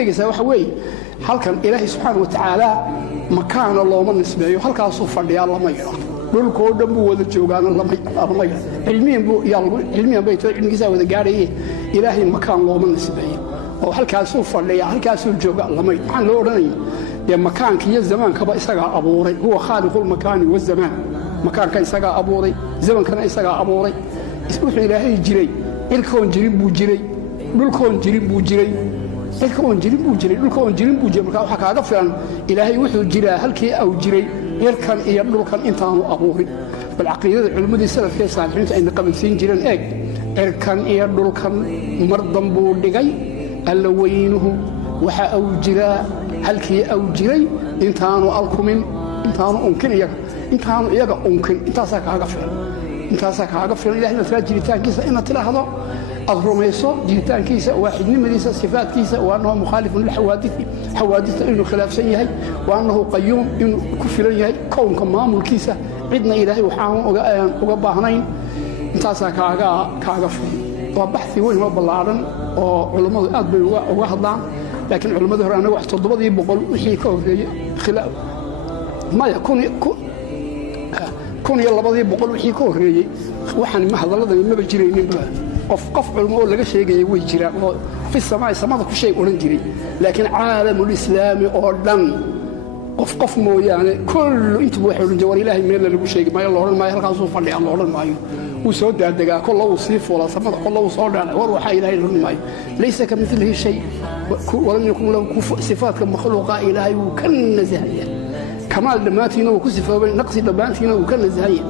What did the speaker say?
eegaysaa waxa weeye halkan ilaahay subxaanahu watacaala makaana looma nisbeeyo halkaasuu fadhiyaa lama yidhaahdo dhulkoo dhan buu wada joogaana lama yidhaahdo cilmiyan bay too cilmigiisaa wada gaadhaye ilaahay makaan looma nisbeeyo oo halkaasuu fadhiya halkaasuu jooga lama yidhahdo maxaan loo odhanaya dee makaanka iyo zamaankaba isagaa abuuray huwa khaaliqulmakaani wazamaan makaanka isagaa abuuray zamankana isagaa abuuray wuxuu ilaahay jiray cirkoon jirin buu jiray dhulkoon jirin buu jiray cirkoon jirin buu jiray dhulkoon jirin buu jiray marka waxa kaaga filan ilaahay wuxuu jiraa halkii uu jiray cirkan iyo dhulkan intaanu abuurin bal aqoonta culimadii salafka saalixiinta ay qabansiin jireen eeg cirkan iyo dhulkan mar dambuu dhigay alla weynuhu waxa uu jiraa halkii uu jiray intaanu alkumin intaanu unkin iyaga unkin intaasaa kaaga filan ilaahay nasraa jiritaankiisa inaad tidhaahdo aad rumayso jiritaankiisa waaxidnimadiisa sifaadkiisa waanahu mukhaalifun lilxawaadisi xawaadista inuu khilaafsan yahay waanahu qayuum inuu ku filan yahay kownka maamulkiisa cidna ilaahay waxaan uga baahnayn intaasaa kaaga filan waa baxi weyn oo ballaaran oo culummadu aad bay uga hadlaan laakiin culimmadii hore anaga wax 700 wixii ka horreeyay khilaaf maya kun iyo 200 wixii ka horreeyay waxaan ma hadalladani maba jirayninba qof culimo oo laga sheegay way jiraan oo fi samada ku shay oran jiray laakiin caalamul islaami oo dhan qof mooyaane kullu intuu wax oran jiray ilaahay meel lagu sheegay ma la oran maayo halkaas uu fadhiya la oran maayo uu soo daadagaa kullu uu sii fuula samada kullu uu soo dhaanay war waxa ilaahay oran maayo laysa kamithlihi shay walam yakun lahu sifaatu makhluuqa ilaahay uu kan nazahaya kamaal dhamaantiina uu ku sifoobay naqsi dhamaantiina uu kan nazahaya